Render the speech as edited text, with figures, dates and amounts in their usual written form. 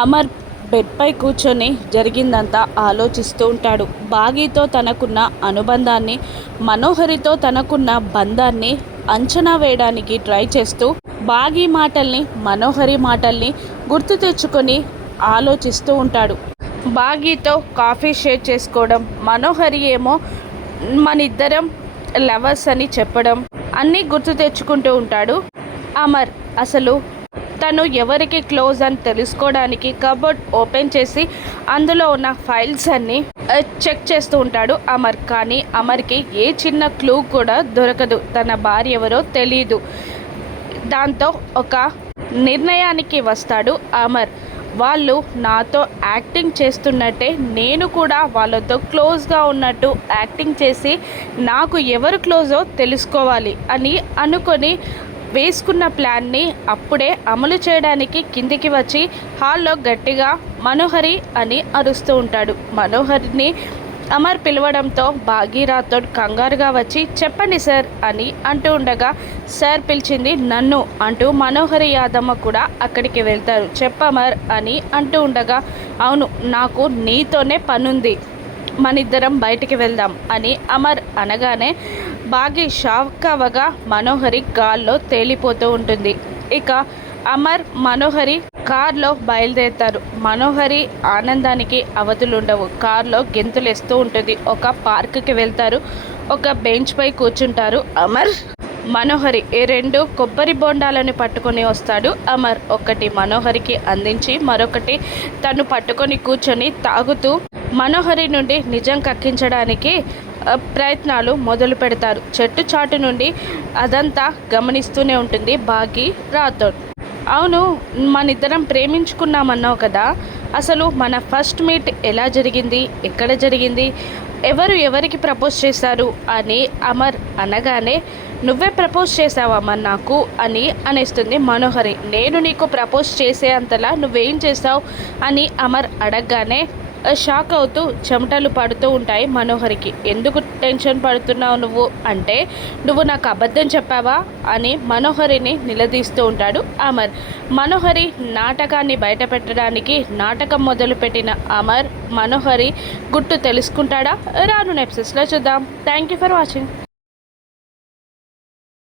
అమర్ బెడ్పై కూర్చొని జరిగిందంతా ఆలోచిస్తూ ఉంటాడు. బాగీతో తనకున్న అనుబంధాన్ని, మనోహరితో తనకున్న బంధాన్ని అంచనా వేయడానికి ట్రై చేస్తూ బాగీ మాటల్ని, మనోహరి మాటల్ని గుర్తు తెచ్చుకొని ఆలోచిస్తూ ఉంటాడు. బాగీతో కాఫీ షేర్ చేసుకోవడం, మనోహరి ఏమో మనిద్దరం లవర్స్ అని చెప్పడం అన్నీ గుర్తు తెచ్చుకుంటూ ఉంటాడు అమర్. అసలు తను ఎవరికి క్లోజ్ అని తెలుసుకోవడానికి కబోర్డ్ ఓపెన్ చేసి అందులో ఉన్న ఫైల్స్ అన్నీ చెక్ చేస్తూ ఉంటాడు అమర్. కానీ అమర్కి ఏ చిన్న క్లూ కూడా దొరకదు, తన భార్య ఎవరో తెలియదు. దాంతో ఒక నిర్ణయానికి వస్తాడు అమర్. వాళ్ళు నాతో యాక్టింగ్ చేస్తున్నట్టే నేను కూడా వాళ్ళతో క్లోజ్గా ఉన్నట్టు యాక్టింగ్ చేసి నాకు ఎవరు క్లోజో తెలుసుకోవాలి అని అనుకొని వేసుకున్న ప్లాన్ని అప్పుడే అమలు చేయడానికి కిందికి వచ్చి హాల్లో గట్టిగా మనోహరి అని అరుస్తూ ఉంటాడు. మనోహరిని అమర్ పిలవడంతో భాగీరాథోడ్ కంగారుగా వచ్చి చెప్పండి సార్ అని అంటూ ఉండగా, సార్ పిలిచింది నన్ను అంటూ మనోహరి యాదమ్మ కూడా అక్కడికి వెళ్తారు. చెప్పమర్ అని అంటూ ఉండగా, అవును నాకు నీతోనే పనుంది, మనిద్దరం బయటికి వెళ్దాం అని అమర్ అనగానే బాగీ షాక్ అవ్వగా మనోహరి గాల్లో తేలిపోతూ ఉంటుంది. ఇక అమర్ మనోహరి కార్లో బయలుదేరుతారు. మనోహరి ఆనందానికి అవధులుండవు. కార్లో గెంతులేస్తూ ఉంటుంది. ఒక పార్క్కి వెళ్తారు. ఒక బెంచ్ పై కూర్చుంటారు అమర్, మనోహరి. ఈ 2 కొబ్బరి బొండాలను పట్టుకొని వస్తాడు అమర్. ఒకటి మనోహరికి అందించి మరొకటి తను పట్టుకొని కూర్చొని తాగుతూ మనోహరి నుండి నిజం కక్కించడానికి ప్రయత్నాలు మొదలు పెడతారు. చెట్టు చాటు నుండి అదంతా గమనిస్తూనే ఉంటుంది బాగీ రాథోడ్. అవును, మనిద్దరం ప్రేమించుకున్నామన్నావు కదా, అసలు మన ఫస్ట్ మీట్ ఎలా జరిగింది, ఎక్కడ జరిగింది, ఎవరు ఎవరికి ప్రపోజ్ చేశారు అని అమర్ అనగానే, నువ్వే ప్రపోజ్ చేసావమ్మా నాకు అని అనేస్తుంది మనోహరి. నేను నీకు ప్రపోజ్ చేసే అంతలా నువ్వేం చేసావు అని అమర్ అడగగానే షాక్ అవుతూ చెమటలు పడుతూ ఉంటాయి మనోహరికి. ఎందుకు టెన్షన్ పడుతున్నావు నువ్వు అంటే, నువ్వు నాకు అబద్ధం చెప్పావా అని మనోహరిని నిలదీస్తూ ఉంటాడు అమర్. మనోహరి నాటకాన్ని బయట పెట్టడానికి నాటకం మొదలుపెట్టిన అమర్ మనోహరి గుట్టు తెలుసుకుంటాడా? రాను ఎపిసోడ్స్లో చూద్దాం. Thank you for watching.